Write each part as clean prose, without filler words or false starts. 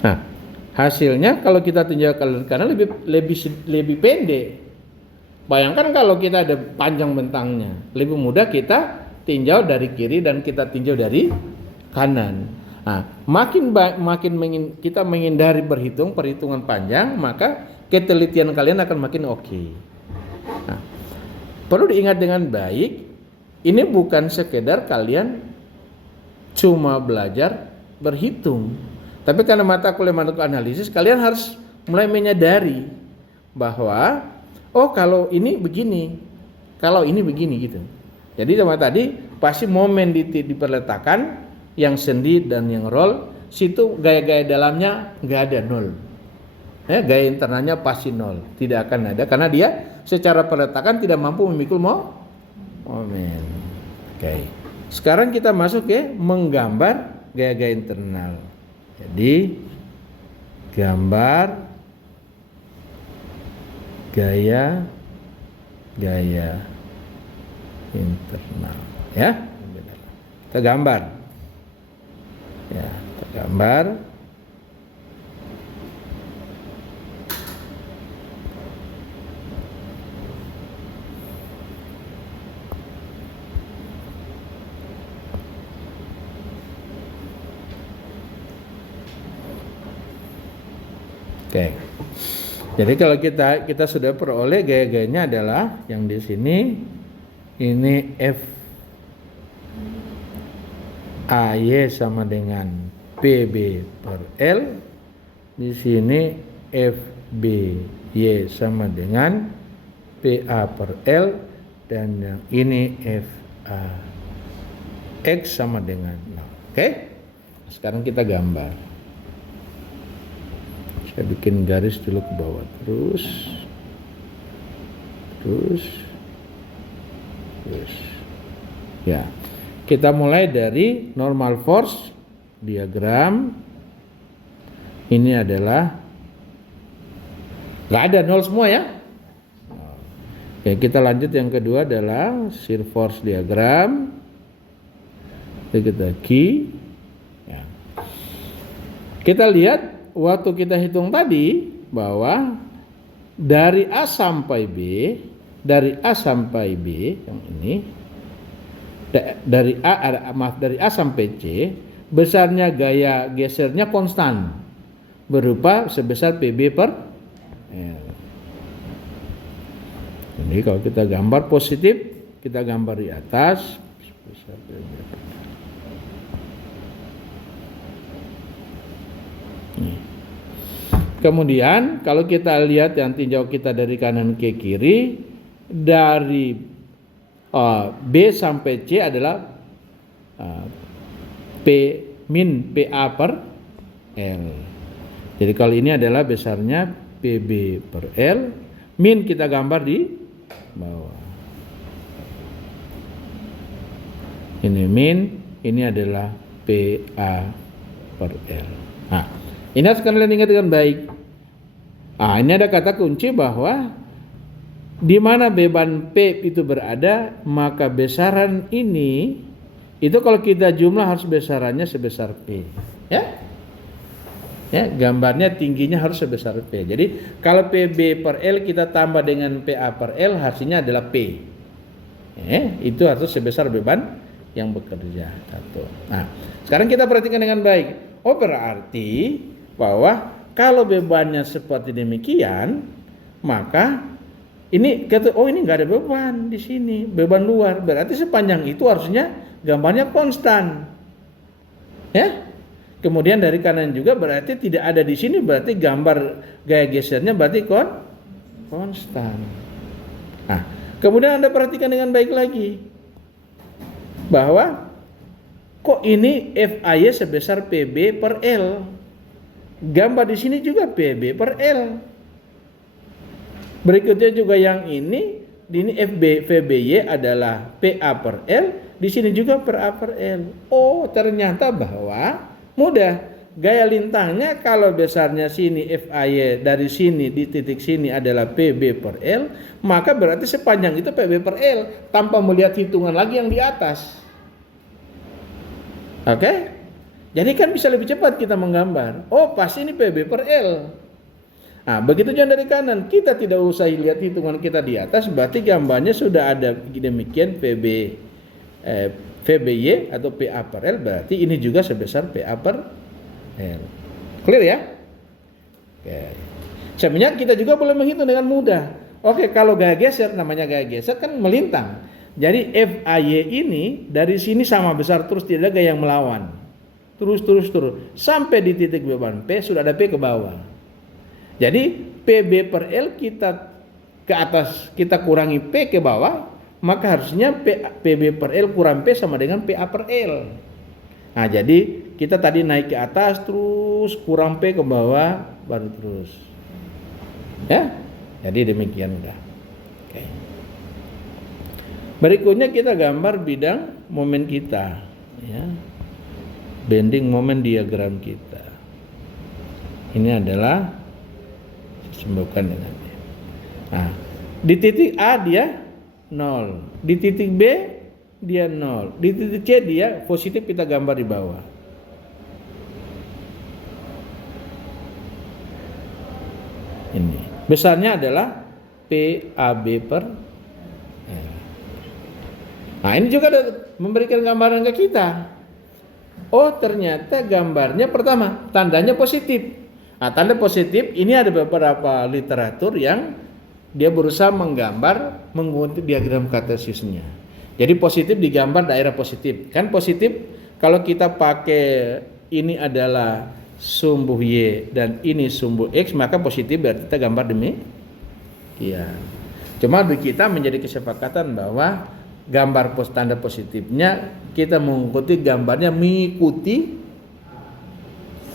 Nah, hasilnya kalau kita tinjau kanan lebih pendek. Bayangkan kalau kita ada panjang bentangnya, lebih mudah kita tinjau dari kiri dan kita tinjau dari kanan. Nah, kita menghindari perhitungan panjang, maka ketelitian kalian akan makin oke. Nah, perlu diingat dengan baik, ini bukan sekedar kalian cuma belajar berhitung, tapi karena mata kuliah matematika analisis, kalian harus mulai menyadari bahwa kalau ini begini, kalau ini begini gitu. Jadi sama tadi pasti momen diperletakkan yang sendi dan yang roll, situ gaya-gaya dalamnya nggak ada, nol. Gaya internalnya pasti nol, tidak akan ada karena dia secara peletakan tidak mampu memikul momen. Oke. Sekarang kita masuk ke menggambar gaya-gaya internal. Jadi gambar gaya internal, ya. Kita gambar. Ya, kita gambar. Oke. Jadi kalau kita sudah peroleh gaya-gayanya adalah yang di sini, ini F AY sama dengan PB per L. Di sini FBY sama dengan PA per L, dan yang ini FAX sama dengan 0. Oke? Sekarang kita gambar. Saya bikin garis dulu ke bawah, terus ya. Kita mulai dari normal force diagram. Ini adalah nggak ada nol semua ya. Oke, kita lanjut yang kedua adalah shear force diagram. Kita key ya. Kita lihat waktu kita hitung tadi bahwa dari A sampai B, dari A sampai B yang ini, dari A sampai C, besarnya gaya gesernya konstan berupa sebesar PB per L. Jadi kalau kita gambar positif, kita gambar di atas sebesar PB per L. Kemudian kalau kita lihat yang tinjau kita dari kanan ke kiri, dari B sampai C adalah P min PA per L. Jadi kalau ini adalah besarnya PB per L, min kita gambar di bawah. Ini min, ini adalah PA per L. Nah, ini harus kalian ingat dengan baik. Ini ada kata kunci bahwa di mana beban P itu berada, maka besaran ini itu kalau kita jumlah harus besarannya sebesar P. Ya, gambarnya tingginya harus sebesar P. Jadi kalau PB per L kita tambah dengan PA per L, hasilnya adalah P. Itu harus sebesar beban yang bekerja. Nah, sekarang kita perhatikan dengan baik. Berarti bahwa kalau bebannya seperti demikian, maka ini nggak ada beban di sini, beban luar. Berarti sepanjang itu harusnya gambarnya konstan. Ya. Kemudian dari kanan juga berarti tidak ada di sini, berarti gambar gaya gesernya berarti konstan. Nah, kemudian Anda perhatikan dengan baik lagi bahwa kok ini FAY sebesar PB per L. Gambar di sini juga PB per L. Berikutnya juga yang ini VBY adalah PA per L, di sini juga per A per L. Ternyata bahwa mudah. Gaya lintangnya kalau besarnya sini FAY dari sini di titik sini adalah PB per L, maka berarti sepanjang itu PB per L tanpa melihat hitungan lagi yang di atas. Oke? Jadi kan bisa lebih cepat kita menggambar. Oh, pasti ini PB per L. Nah, begitu juga dari kanan, kita tidak usah lihat hitungan kita di atas, berarti gambarnya sudah ada demikian VBY atau PA per L, berarti ini juga sebesar PA per L. Clear ya? Oke. Sebenarnya kita juga boleh menghitung dengan mudah. Oke, kalau gaya geser, namanya gaya geser kan melintang. Jadi FAY ini dari sini sama besar terus, tidak ada gaya yang melawan. Terus. Sampai di titik beban P sudah ada P ke bawah. Jadi PB per L kita ke atas, kita kurangi P ke bawah, maka harusnya PB per L kurang P sama dengan PA per L. Nah, jadi kita tadi naik ke atas terus kurang P ke bawah baru terus. Ya, jadi demikian udah. Oke. Berikutnya kita gambar bidang momen kita, ya. Bending moment diagram kita. Ini adalah sembuhkan dengan D. Nah, di titik A dia 0, di titik B dia 0, di titik C dia positif, kita gambar di bawah. Ini besarnya adalah PAB per L. Nah, ini juga memberikan gambaran ke kita. Oh, ternyata gambarnya pertama tandanya positif. Nah, tanda positif ini ada beberapa literatur yang dia berusaha menggambar menggunakan diagram kartesiusnya. Jadi positif digambar daerah positif. Kan positif kalau kita pakai ini adalah sumbu Y dan ini sumbu X, maka positif berarti kita gambar demikian. Cuma bagi kita menjadi kesepakatan bahwa gambar tanda positifnya kita mengikuti gambarnya mengikuti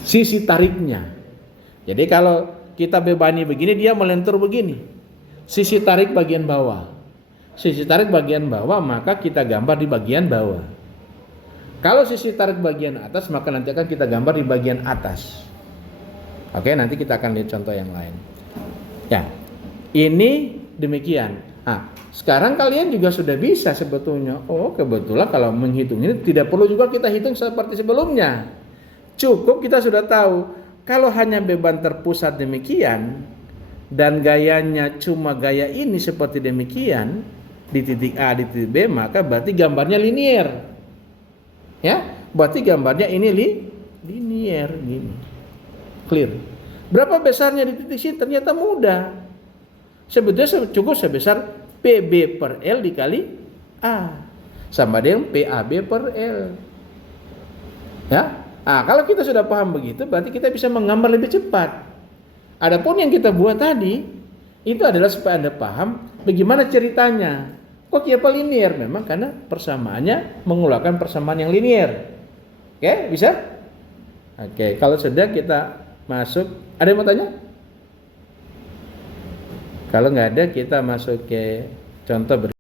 sisi tariknya. Jadi kalau kita bebani begini, dia melentur begini. Sisi tarik bagian bawah. Sisi tarik bagian bawah, maka kita gambar di bagian bawah. Kalau sisi tarik bagian atas, maka nanti akan kita gambar di bagian atas. Oke, nanti kita akan lihat contoh yang lain. Ya, ini demikian. Nah, sekarang kalian juga sudah bisa sebetulnya. Oh, kebetulan kalau menghitung ini tidak perlu juga kita hitung seperti sebelumnya. Cukup kita sudah tahu. Kalau hanya beban terpusat demikian dan gayanya cuma gaya ini seperti demikian di titik A di titik B, maka berarti gambarnya linier. Ya, berarti gambarnya ini linier gini. Clear. Berapa besarnya di titik sini? Ternyata mudah. Sebetulnya cukup sebesar PB per L dikali A sama dengan PAB per L. Ya. Nah, kalau kita sudah paham begitu, berarti kita bisa menggambar lebih cepat. Adapun yang kita buat tadi, itu adalah supaya Anda paham bagaimana ceritanya. Kok apa linier? Memang karena persamaannya mengeluarkan persamaan yang linier. Oke, bisa? Oke, kalau sudah kita masuk. Ada yang mau tanya? Kalau nggak ada, kita masuk ke contoh berikutnya.